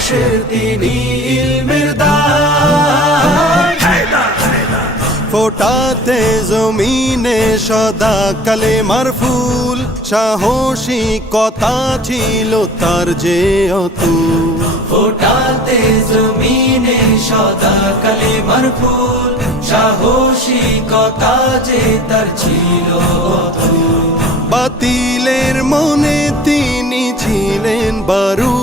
আরশের তিনি ইলমের ফোটাতে জমিনে সদা কালে মারফুল সাহসী কথা ছিল তার যে অতুল ফোটাতে জমিনে সদা কালে মারফুল সাহসিকতা যে তার ছিল বাতিলের মনে তিনি ছিলেন বারু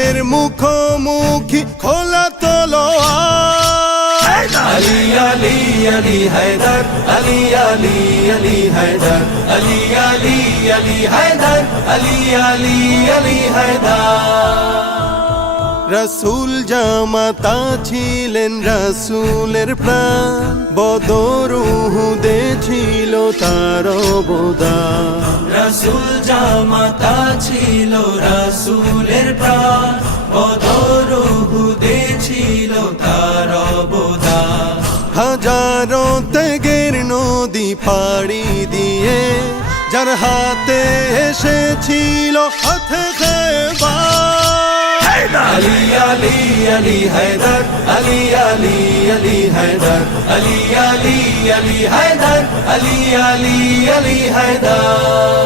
বাতিলের মুখোমুখি খোলা তলোয়ার। আলী আলী আলী হায়দার আলী আলী আলী হায়দার আলী আলী আলী হায়দার আলী আলী আলী হায়দার। রসুল জামাতা ছিলেন রসুলের প্রাণ। বদরুহুদে ছিল তার অবদান। রসুল জামাতা ছিল রসুলের প্রাণ বদরহুদে ছিল তার অবদান। হাজারো ত্যাগের নদী পাড়ি দিয়ে যার হাতে এসেছিল হাতে আলী আলী আলী হায়দার আলী আলী আলী হায়দার আলী আলী আলী হায়দার আলী আলী আলী হায়দার।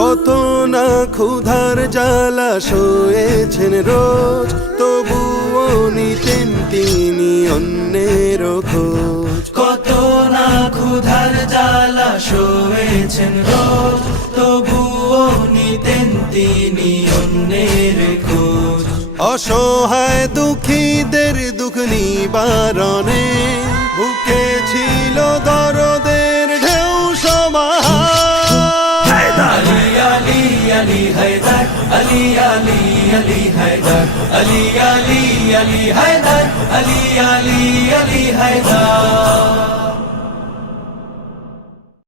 কত না ক্ষুধার জ্বালা শোয়েছেন রোজ, তবুও নিতেন তিনি অন্যের খোঁজ। কত না ক্ষুধার জ্বালা শোয়েছেন রোজ, তবুও নিতেন তিনি অন্যের খোঁজ। অসহায় দুঃখীদের দুঃখ নিবারণে আলী হায়দার আলী আলী আলী হায়দার আলী আলী আলী হায়দার আলী আলী আলী হায়দার।